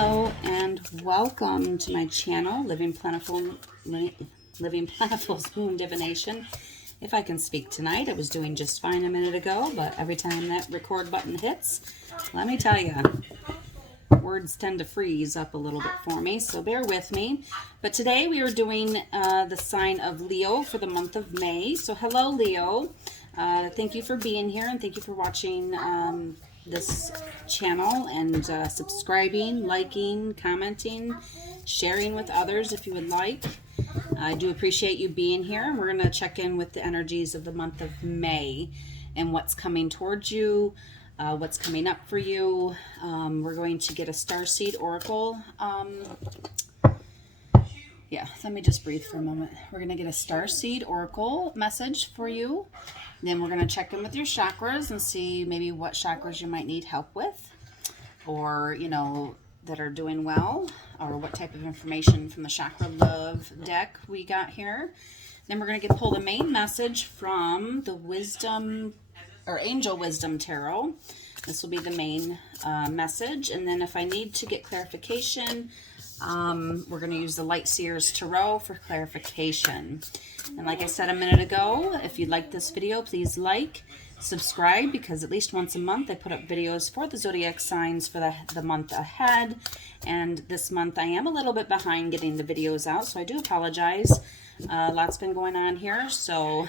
Hello and welcome to my channel, Living Plentiful's Moon Divination. If I can speak tonight, I was doing just fine a minute ago, but every time that record button hits, let me tell you, words tend to freeze up a little bit for me, so bear with me. But today we are doing the sign of Leo for the month of May. So hello, Leo. Thank you for being here, and thank you for watching this channel and subscribing, liking, commenting, sharing with others if you would like. I do appreciate you being here. We're going to check in with the energies of the month of May and what's coming towards you, what's coming up for you. We're going to get a starseed oracle. Let me just breathe for a moment. We're going to get a starseed oracle message for you. Then we're going to check in with your chakras and see maybe what chakras you might need help with, or, that are doing well, or what type of information from the Chakra Love deck we got here. Then we're going to pull the main message from the Wisdom, or Angel Wisdom Tarot. This will be the main message. And then if I need to get clarification, we're going to use the Light Seers Tarot for clarification. And like I said a minute ago, if you like this video, please like, subscribe, because at least once a month I put up videos for the zodiac signs for the month ahead. And this month I am a little bit behind getting the videos out, so I do apologize. Lots been going on here, so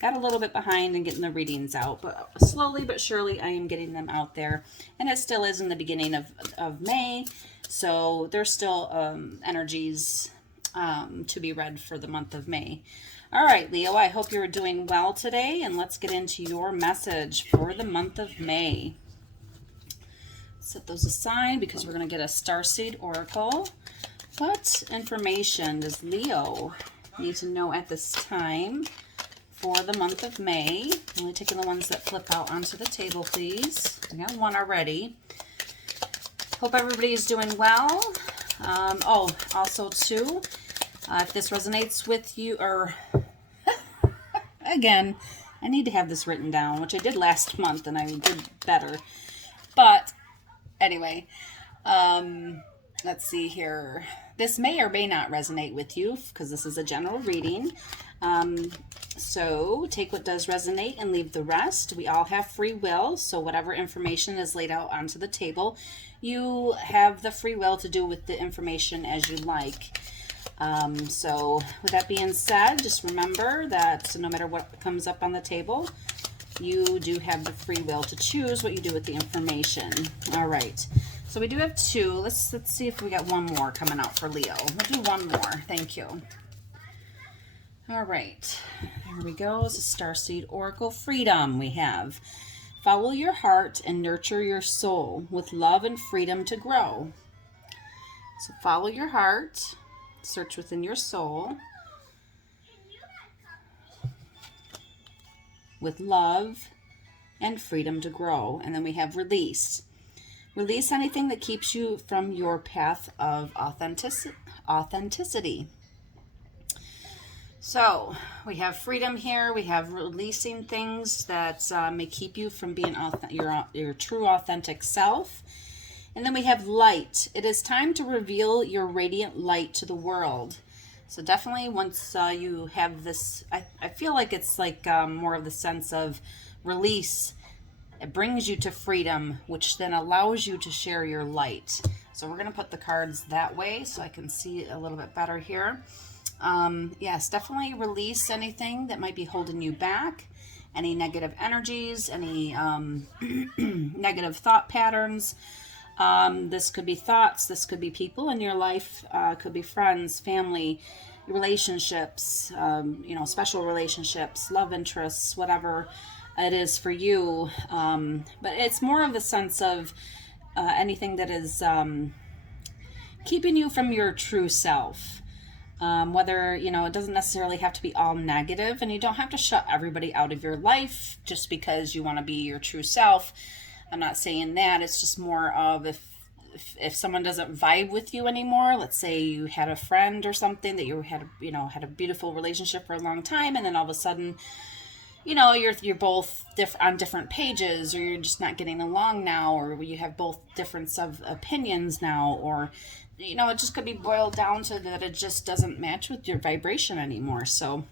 got a little bit behind in getting the readings out, but slowly but surely I am getting them out there. And it still is in the beginning of May, so there's still energies to be read for the month of May. All right, Leo, I hope you're doing well today, and let's get into your message for the month of May. Set those aside because we're going to get a starseed oracle. What information does Leo need to know at this time for the month of May? Only taking the ones that flip out onto the table, please. I got one already. Hope everybody is doing well. Also too, if this resonates with you, or again, I need to have this written down, which I did last month and I did better. But anyway, let's see here. This may or may not resonate with you because this is a general reading. So take what does resonate and leave the rest. We all have free will, so whatever information is laid out onto the table, you have the free will to do with the information as you like. So with that being said, just remember that no matter what comes up on the table, you do have the free will to choose what you do with the information. All right. So we do have two. Let's see if we got one more coming out for Leo. We'll do one more. Thank you. All right. Here we go. It's a starseed oracle. Freedom we have. Follow your heart and nurture your soul with love and freedom to grow. So follow your heart. Search within your soul with love and freedom to grow. And then we have release. Release anything that keeps you from your path of authenticity. So we have freedom here. We have releasing things that may keep you from being your true authentic self. And then we have light. It is time to reveal your radiant light to the world. So definitely once you have this, I feel like it's like more of the sense of release. It brings you to freedom, which then allows you to share your light. So we're going to put the cards that way so I can see it a little bit better here. Yes, definitely release anything that might be holding you back. Any negative energies, any negative thought patterns. This could be thoughts, this could be people in your life, could be friends, family, relationships, special relationships, love interests, whatever it is for you. But it's more of the sense of anything that is keeping you from your true self. Whether, it doesn't necessarily have to be all negative, and you don't have to shut everybody out of your life just because you want to be your true self. I'm not saying that. It's just more of if someone doesn't vibe with you anymore. Let's say you had a friend or something that you had a beautiful relationship for a long time, and then all of a sudden you know, you're both on different pages, or you're just not getting along now, or you have both difference of opinions now, or you know, it just could be boiled down to that it just doesn't match with your vibration anymore. So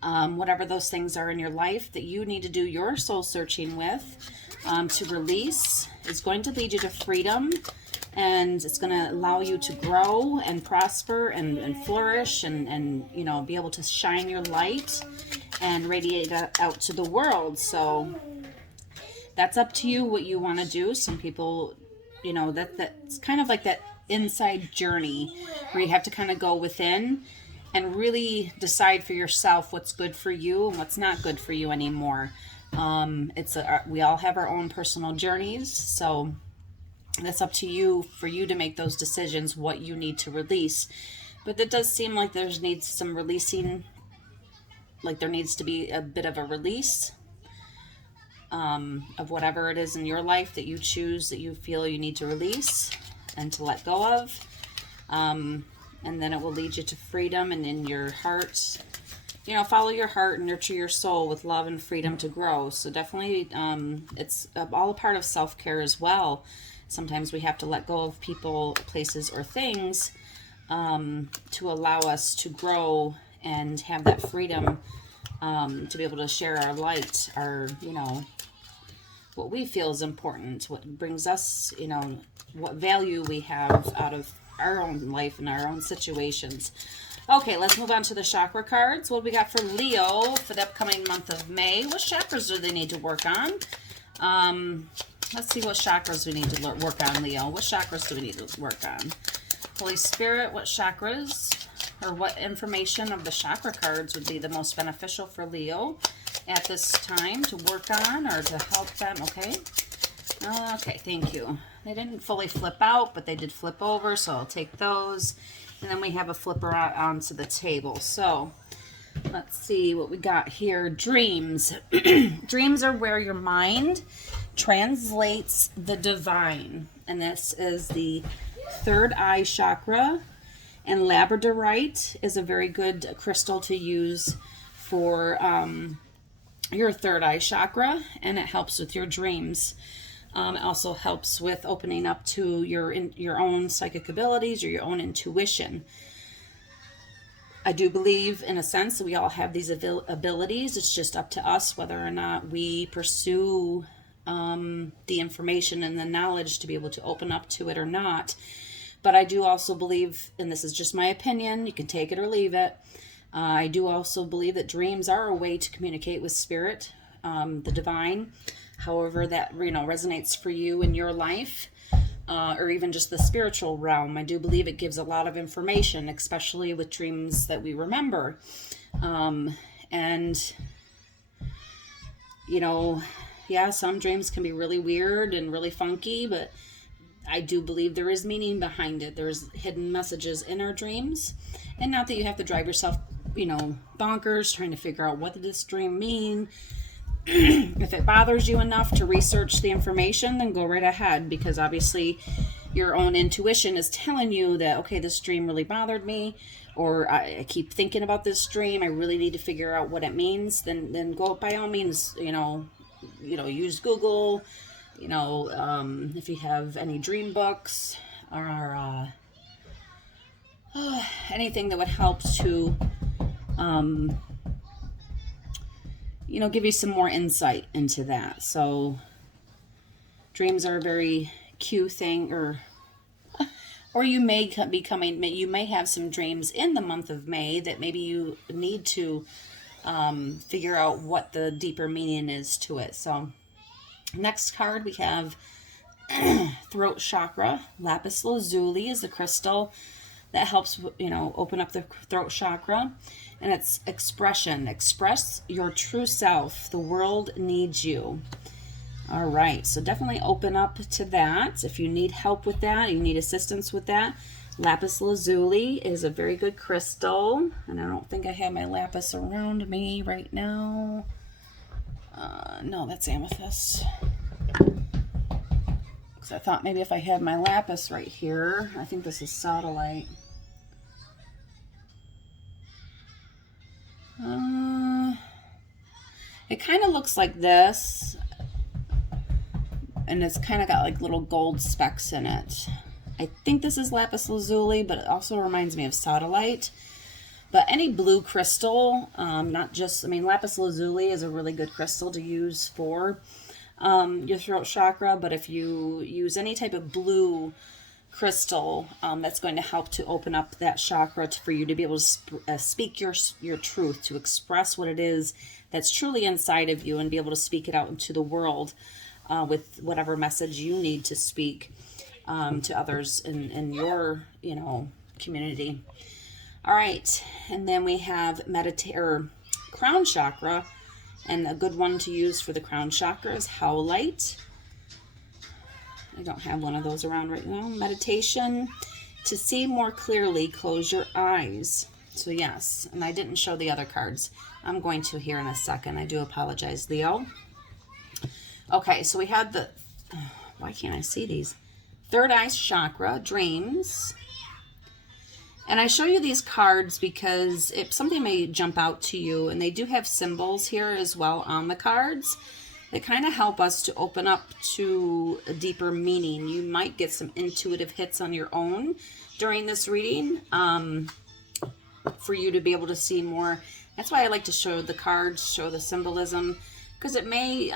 whatever those things are in your life that you need to do your soul searching with, to release, is going to lead you to freedom, and it's going to allow you to grow and prosper and flourish, and you know, be able to shine your light and radiate out to the world. So that's up to you what you want to do. Some people, you know, that's kind of like that inside journey where you have to kind of go within and really decide for yourself what's good for you and what's not good for you anymore. We all have our own personal journeys, so that's up to you, for you to make those decisions, what you need to release. But it does seem like there needs some releasing, like there needs to be a bit of a release of whatever it is in your life that you choose, that you feel you need to release and to let go of. And then it will lead you to freedom, and in your heart, you know, follow your heart and nurture your soul with love and freedom to grow. So definitely, it's all a part of self-care as well. Sometimes we have to let go of people, places, or things to allow us to grow and have that freedom, to be able to share our light, our, you know, what we feel is important, what brings us, you know, what value we have out of our own life and our own situations. Okay, let's move on to the chakra cards. What we got for Leo for the upcoming month of May? What chakras do they need to work on? Let's see what chakras we need to work on, Leo. What chakras do we need to work on? Holy Spirit, what chakras or what information of the chakra cards would be the most beneficial for Leo at this time to work on or to help them? Okay. Okay, thank you. They didn't fully flip out, but they did flip over, so I'll take those. And then we have a flipper out onto the table. So let's see what we got here. Dreams. Dreams are where your mind translates the divine. And this is the third eye chakra. And labradorite is a very good crystal to use for your third eye chakra. And it helps with your dreams. It also helps with opening up to your own psychic abilities or your own intuition. I do believe, in a sense, that we all have these abilities. It's just up to us whether or not we pursue the information and the knowledge to be able to open up to it or not. But I do also believe, and this is just my opinion, you can take it or leave it, I do also believe that dreams are a way to communicate with spirit, the divine. However that, you know, resonates for you in your life, or even just the spiritual realm. I do believe it gives a lot of information, especially with dreams that we remember. And, you know, yeah, some dreams can be really weird and really funky, but I do believe there is meaning behind it. There's hidden messages in our dreams. And not that you have to drive yourself, you know, bonkers trying to figure out what did this dream mean. If it bothers you enough to research the information, then go right ahead, because obviously your own intuition is telling you that, okay, this dream really bothered me, or I keep thinking about this dream, I really need to figure out what it means. Then go, by all means, you know, use Google, you know, if you have any dream books or anything that would help to you know, give you some more insight into that. So dreams are a very cute thing, or you may you may have some dreams in the month of May that maybe you need to figure out what the deeper meaning is to it. So next card we have throat chakra. Lapis lazuli is the crystal that helps, you know, open up the throat chakra. And it's expression. Express your true self. The world needs you. All right. So definitely open up to that. If you need help with that, you need assistance with that, lapis lazuli is a very good crystal. And I don't think I have my lapis around me right now. No, that's amethyst. Because I thought maybe if I had my lapis right here. I think this is sodalite. It kind of looks like this, and it's kind of got like little gold specks in it. I think this is lapis lazuli, but it also reminds me of sodalite. But any blue crystal, not just, I mean, lapis lazuli is a really good crystal to use for your throat chakra, but if you use any type of blue crystal, that's going to help to open up that chakra for you to be able to speak your truth, to express what it is that's truly inside of you and be able to speak it out into the world with whatever message you need to speak to others in your, community. All right, and then we have crown chakra, and a good one to use for the crown chakra is howlite. I don't have one of those around right now. Meditation. To see more clearly, close your eyes. So yes, and I didn't show the other cards. I'm going to here in a second. I do apologize, Leo. Okay, so we had why can't I see these? Third eye chakra, dreams. And I show you these cards because something may jump out to you, and they do have symbols here as well on the cards that kind of help us to open up to a deeper meaning. You might get some intuitive hits on your own during this reading for you to be able to see more. That's why I like to show the cards, show the symbolism, because it may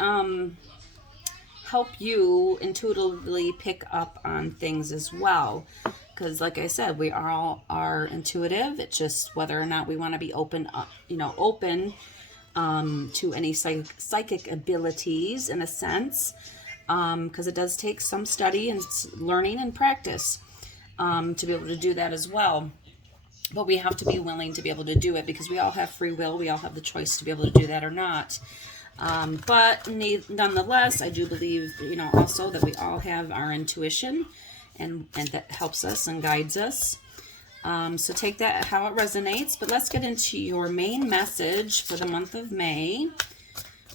help you intuitively pick up on things as well. Because like I said, we all are intuitive. It's just whether or not we want to be open to any psychic abilities in a sense, because it does take some study and learning and practice to be able to do that as well. But we have to be willing to be able to do it, because we all have free will. We all have the choice to be able to do that or not. But nonetheless, I do believe, also that we all have our intuition, and that helps us and guides us. So take that how it resonates. But let's get into your main message for the month of May.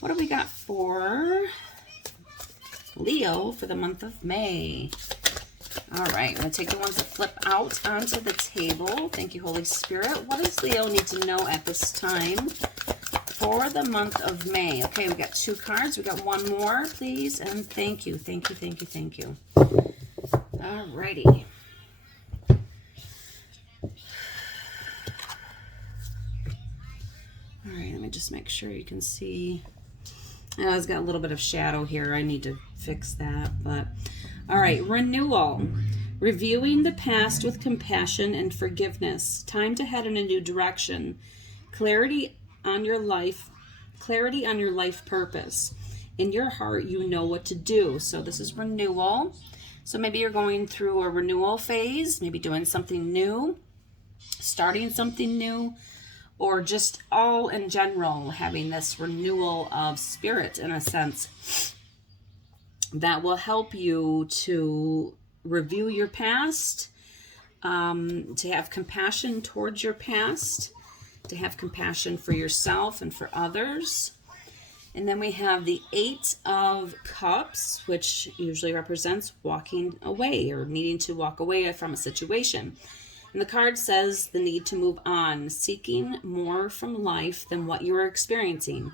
What do we got for Leo for the month of May? All right, I'm going to take the ones that flip out onto the table. Thank you, Holy Spirit. What does Leo need to know at this time for the month of May? Okay, we got 2 cards. We got one more, please. And thank you, thank you, thank you, thank you. All righty. All right, let me just make sure you can see. I know it's got a little bit of shadow here. I need to fix that. But all right, renewal. Reviewing the past with compassion and forgiveness. Time to head in a new direction. Clarity on your life purpose. In your heart, you know what to do. So this is renewal. So maybe you're going through a renewal phase, maybe doing something new, starting something new, or just all in general having this renewal of spirit in a sense that will help you to review your past, to have compassion towards your past, to have compassion for yourself and for others. And then we have the 8 of Cups, which usually represents walking away or needing to walk away from a situation. And the card says the need to move on, seeking more from life than what you are experiencing.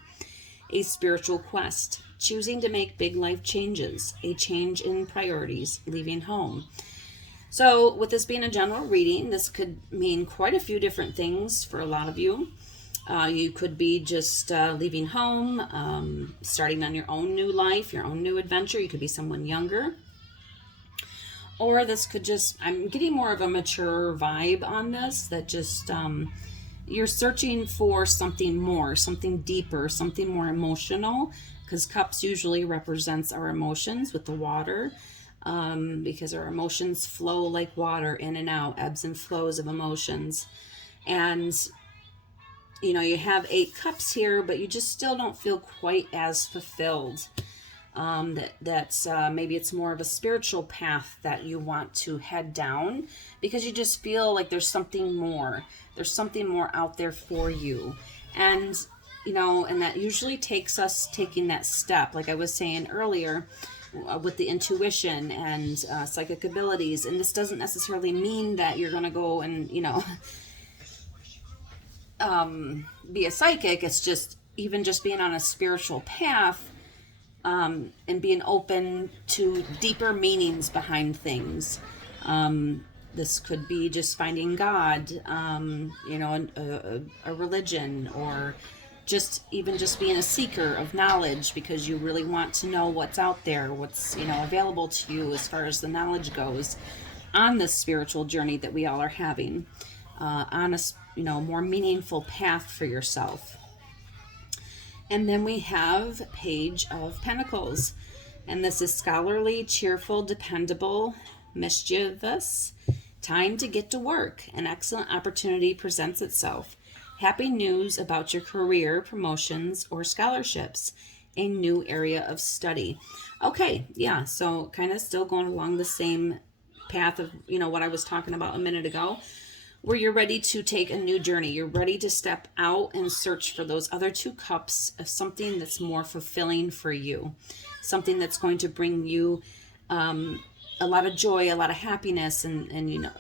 A spiritual quest, choosing to make big life changes, a change in priorities, leaving home. So with this being a general reading, this could mean quite a few different things for a lot of you. You could be just leaving home, starting on your own new life, your own new adventure. You could be someone younger. Or this could just, I'm getting more of a mature vibe on this, that just you're searching for something more, something deeper, something more emotional, because cups usually represents our emotions with the water, because our emotions flow like water in and out, ebbs and flows of emotions. And you have 8 cups here, but you just still don't feel quite as fulfilled. That's maybe it's more of a spiritual path that you want to head down, because you just feel like there's something more. There's something more out there for you. And, and that usually takes us taking that step, like I was saying earlier, with the intuition and psychic abilities. And this doesn't necessarily mean that you're going to go and, be a psychic. It's just even just being on a spiritual path, and being open to deeper meanings behind things. This could be just finding God, you know, a religion, or just being a seeker of knowledge because you really want to know what's out there, what's, you know, available to you as far as the knowledge goes on this spiritual journey that we all are having, on a, you know, more meaningful path for yourself. And then we have Page of Pentacles. And this is scholarly, cheerful, dependable, mischievous. Time to get to work. An excellent opportunity presents itself. Happy news about your career, promotions, or scholarships. A new area of study. Okay, yeah, so kind of still going along the same path of, you know, what I was talking about a minute ago, where you're ready to take a new journey. You're ready to step out and search for those other two cups of something that's more fulfilling for you. Something that's going to bring you a lot of joy, a lot of happiness. And you know,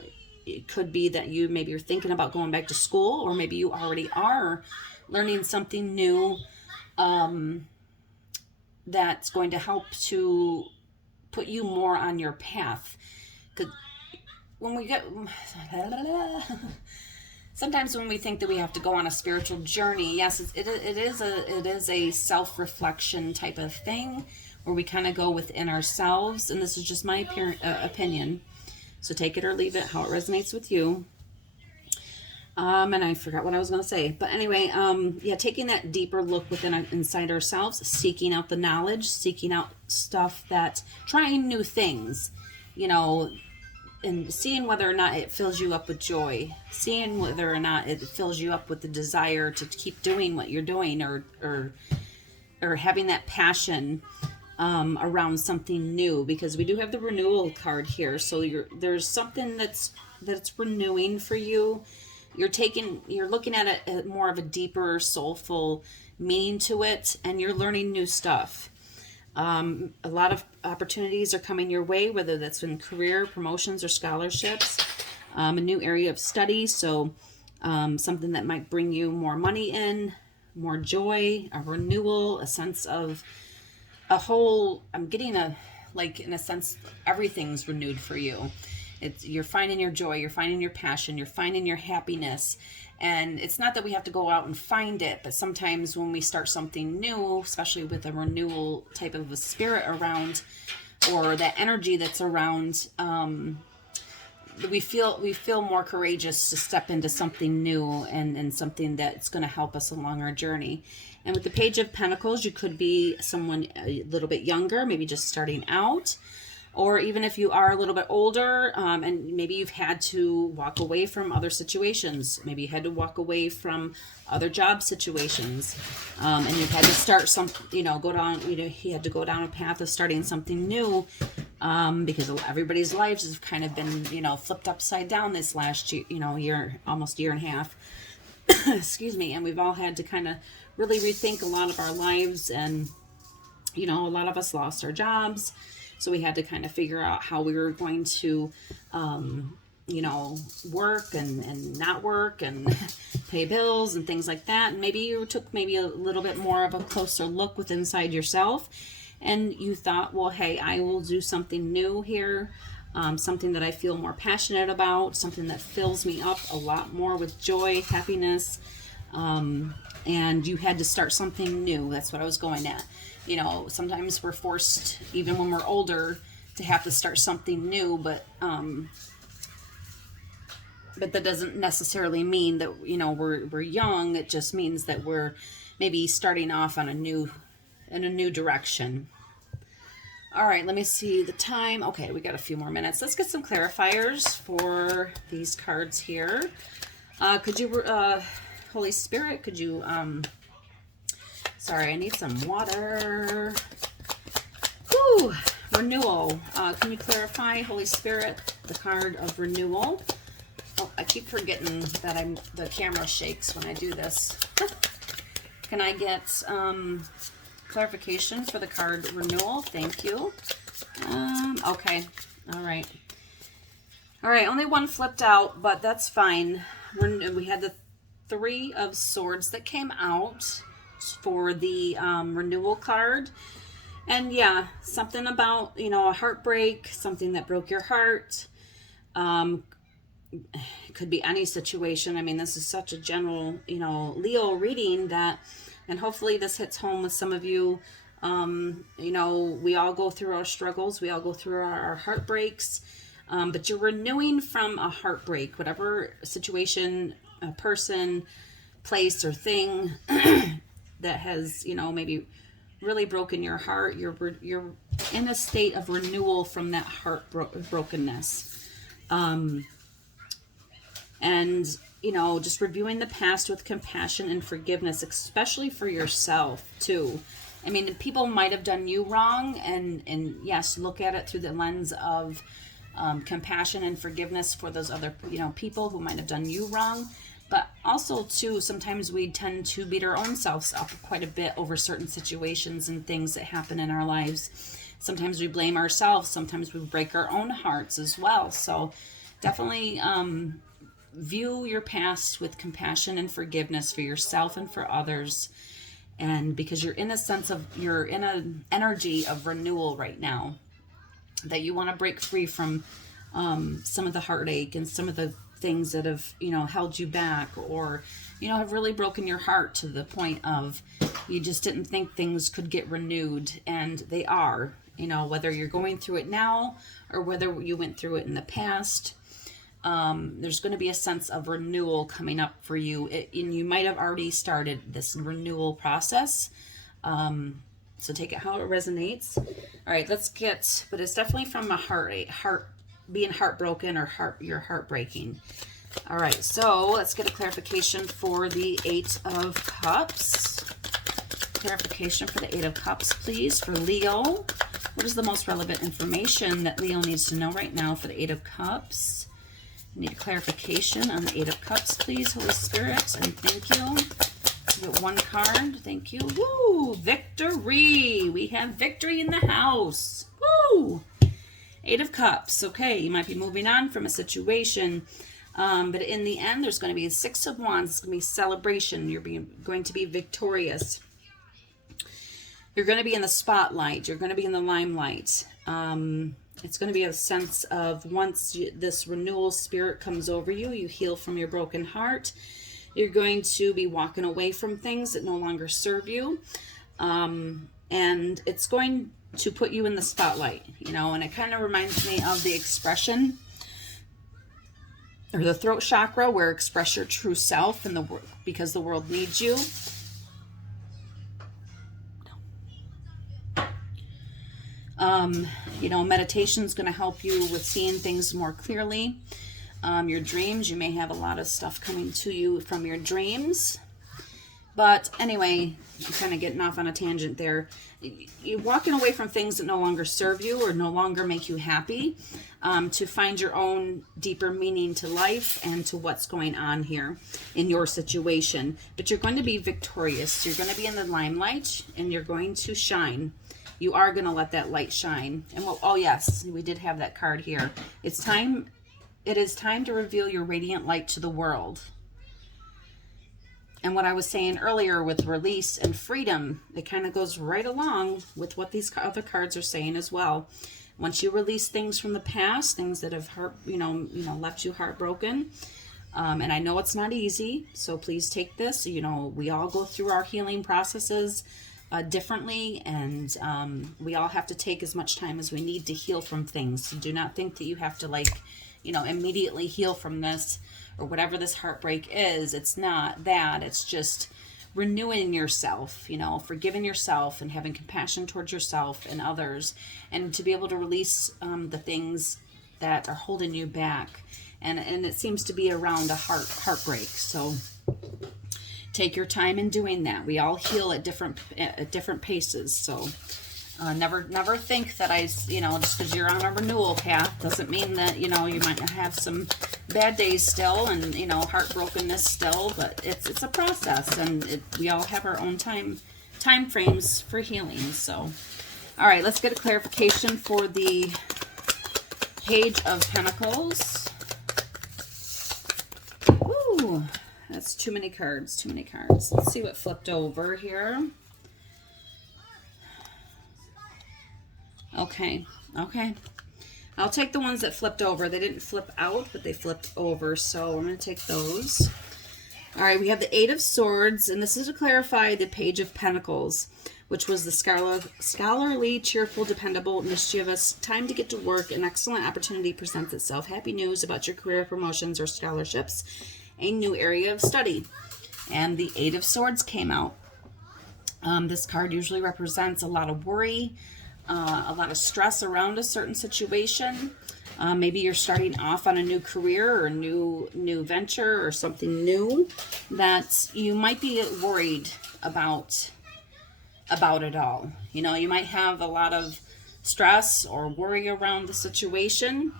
it could be that maybe you're thinking about going back to school, or maybe you already are learning something new that's going to help to put you more on your path. Because when we get sometimes when we think that we have to go on a spiritual journey, yes, it is a self-reflection type of thing where we kind of go within ourselves, and this is just my opinion, so take it or leave it how it resonates with you. And I forgot what I was going to say, but anyway, yeah, taking that deeper look inside ourselves, seeking out the knowledge, seeking out stuff, trying new things, you know, and seeing whether or not it fills you up with joy, seeing whether or not it fills you up with the desire to keep doing what you're doing, or having that passion around something new, because we do have the renewal card here. So there's something that's renewing for you. You're looking at it at more of a deeper, soulful meaning to it, and you're learning new stuff. A lot of opportunities are coming your way, whether that's in career, promotions, or scholarships, a new area of study. So something that might bring you more money in, more joy, a renewal, a sense of I'm getting in a sense, everything's renewed for you. You're finding your joy, you're finding your passion, you're finding your happiness. And it's not that we have to go out and find it, but sometimes when we start something new, especially with a renewal type of a spirit around, or that energy that's around, we feel more courageous to step into something new and something that's going to help us along our journey. And with the Page of Pentacles, you could be someone a little bit younger, maybe just starting out. Or even if you are a little bit older, and maybe you've had to walk away from other situations. Maybe you had to walk away from other job situations. And you've had to start you had to go down a path of starting something new, because everybody's lives have kind of been, flipped upside down this last year, almost year and a half. Excuse me. And we've all had to kind of really rethink a lot of our lives. And, a lot of us lost our jobs. So we had to kind of figure out how we were going to, work and not work and pay bills and things like that. And maybe you took a little bit more of a closer look with inside yourself, and you thought, well, hey, I will do something new here, something that I feel more passionate about, something that fills me up a lot more with joy, happiness, and you had to start something new. That's what I was going at. Sometimes we're forced, even when we're older, to have to start something new, but that doesn't necessarily mean that, we're young. It just means that we're maybe starting off in a new direction. All right, let me see the time. Okay, we got a few more minutes. Let's get some clarifiers for these cards here. Could you, Holy Spirit, could you, sorry, I need some water. Whew, renewal. Can you clarify, Holy Spirit, the card of renewal? Oh, I keep forgetting that the camera shakes when I do this. Can I get clarification for the card renewal? Thank you. Okay. All right. Only one flipped out, but that's fine. We had the Three of Swords that came out. for the renewal card. And yeah, something about, you know, a heartbreak, something that broke your heart. It could be any situation. I mean, this is such a general, you know, Leo reading that, and hopefully this hits home with some of you. You know, we all go through our struggles. We all go through our heartbreaks. But you're renewing from a heartbreak, whatever situation, person, place, or thing that has, you know, maybe really broken your heart. You're in a state of renewal from that brokenness. And, you know, just reviewing the past with compassion and forgiveness, especially for yourself too. I mean, people might have done you wrong, and yes, look at it through the lens of compassion and forgiveness for those other, you know, people who might have done you wrong. But also too, sometimes we tend to beat our own selves up quite a bit over certain situations and things that happen in our lives. Sometimes we blame ourselves. Sometimes we break our own hearts as well. So definitely view your past with compassion and forgiveness for yourself and for others. And because you're in an energy of renewal right now, that you want to break free from some of the heartache and some of the things that have, you know, held you back, or, you know, have really broken your heart to the point of you just didn't think things could get renewed, and they are, you know, whether you're going through it now or whether you went through it in the past. There's going to be a sense of renewal coming up for you, and you might have already started this renewal process. So take it how it resonates. All right, but it's definitely from a being heartbroken, or you're heartbreaking. All right, so let's get a clarification for the 8 of Cups. Clarification for the 8 of Cups, please, for Leo. What is the most relevant information that Leo needs to know right now for the 8 of Cups? I need a clarification on the 8 of Cups, please, Holy Spirit, and thank you. Get one card. Thank you. Woo! Victory! We have victory in the house. Woo! 8 of Cups. Okay, you might be moving on from a situation, but in the end, there's going to be a 6 of Wands. It's going to be celebration. You're going to be victorious. You're going to be in the spotlight. You're going to be in the limelight. It's going to be a sense of once this renewal spirit comes over you, you heal from your broken heart. You're going to be walking away from things that no longer serve you. And it's going to put you in the spotlight, you know, and it kind of reminds me of the expression, or the throat chakra, where express your true self in the world, because the world needs you. You know, meditation is going to help you with seeing things more clearly. Your dreams, you may have a lot of stuff coming to you from your dreams. But anyway, I'm kind of getting off on a tangent there. You're walking away from things that no longer serve you or no longer make you happy, to find your own deeper meaning to life and to what's going on here in your situation. But you're going to be victorious. You're going to be in the limelight, and you're going to shine. You are going to let that light shine. And oh yes, we did have that card here. It is time to reveal your radiant light to the world. And what I was saying earlier with release and freedom, it kind of goes right along with what these other cards are saying as well. Once you release things from the past, things that have left you heartbroken, and I know it's not easy, so please take this. You know, we all go through our healing processes differently, and we all have to take as much time as we need to heal from things. So do not think that you have to immediately heal from this or whatever this heartbreak is. It's not that. It's just renewing yourself, forgiving yourself and having compassion towards yourself and others, and to be able to release the things that are holding you back. And it seems to be around a heartbreak. So take your time in doing that. We all heal at different paces. So never think that just because you're on a renewal path doesn't mean that, you might have some bad days still and, heartbrokenness still, but it's a process, and we all have our own time frames for healing. So, all right, let's get a clarification for the Page of Pentacles. Ooh, That's too many cards, too many cards. Let's see what flipped over here. Okay, okay. I'll take the ones that flipped over. They didn't flip out, but they flipped over, so I'm going to take those. All right, we have the Eight of Swords, and this is to clarify the Page of Pentacles, which was the scholarly, cheerful, dependable, mischievous. Time to get to work. An excellent opportunity presents itself. Happy news about your career promotions or scholarships. A new area of study. And the Eight of Swords came out. This card usually represents a lot of worry, a lot of stress around a certain situation. Maybe you're starting off on a new career or a new venture or something new that you might be worried about it all. You know, you might have a lot of stress or worry around the situation.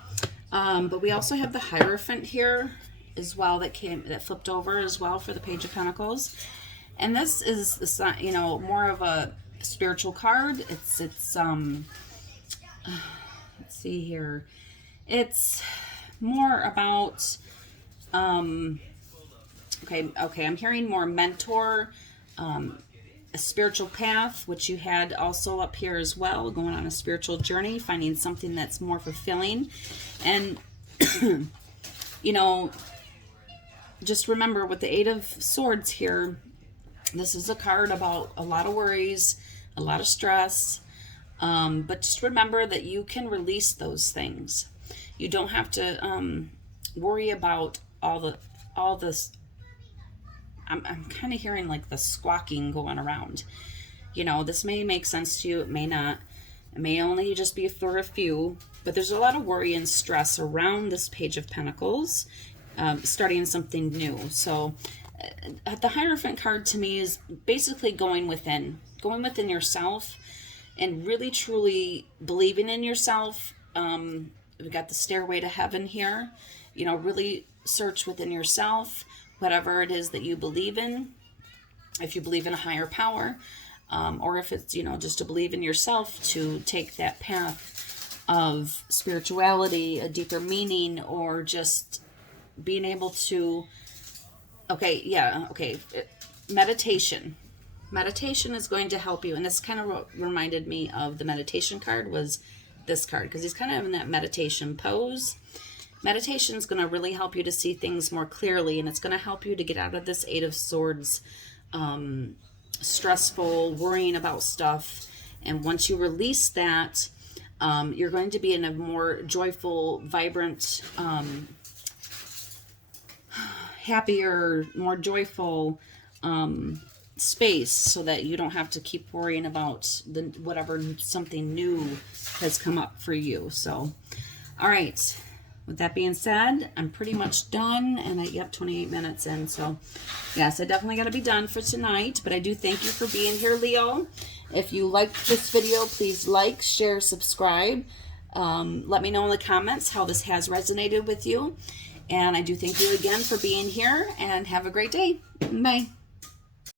But we also have the Hierophant here as well that flipped over as well for the Page of Pentacles. And this is, you know, more of a spiritual card. It's let's see here. It's more about okay, I'm hearing more mentor, a spiritual path, which you had also up here as well, going on a spiritual journey, finding something that's more fulfilling. And you know, just remember with the Eight of Swords here, this is a card about a lot of worries, a lot of stress, but just remember that you can release those things. You don't have to worry about all this. I'm kind of hearing like the squawking going around. You know, this may make sense to you. It may not. It may only just be for a few. But there's a lot of worry and stress around this Page of Pentacles, starting something new. So the Hierophant card to me is basically going within yourself and really truly believing in yourself. We've got the Stairway to Heaven here. You know, really search within yourself, whatever it is that you believe in. If you believe in a higher power, or if it's, you know, just to believe in yourself to take that path of spirituality, a deeper meaning, or just being able to, meditation. Meditation is going to help you. And this kind of reminded me of the meditation card was this card, because he's kind of in that meditation pose. Meditation is going to really help you to see things more clearly, and it's going to help you to get out of this Eight of Swords, stressful, worrying about stuff. And once you release that, you're going to be in a more joyful, vibrant, happier, more joyful space, so that you don't have to keep worrying about whatever something new has come up for you. So, all right. With that being said, I'm pretty much done, and 28 minutes in. So, yes, I definitely got to be done for tonight, but I do thank you for being here, Leo. If you liked this video, please like, share, subscribe. Let me know in the comments how this has resonated with you. And I do thank you again for being here, and have a great day. Bye.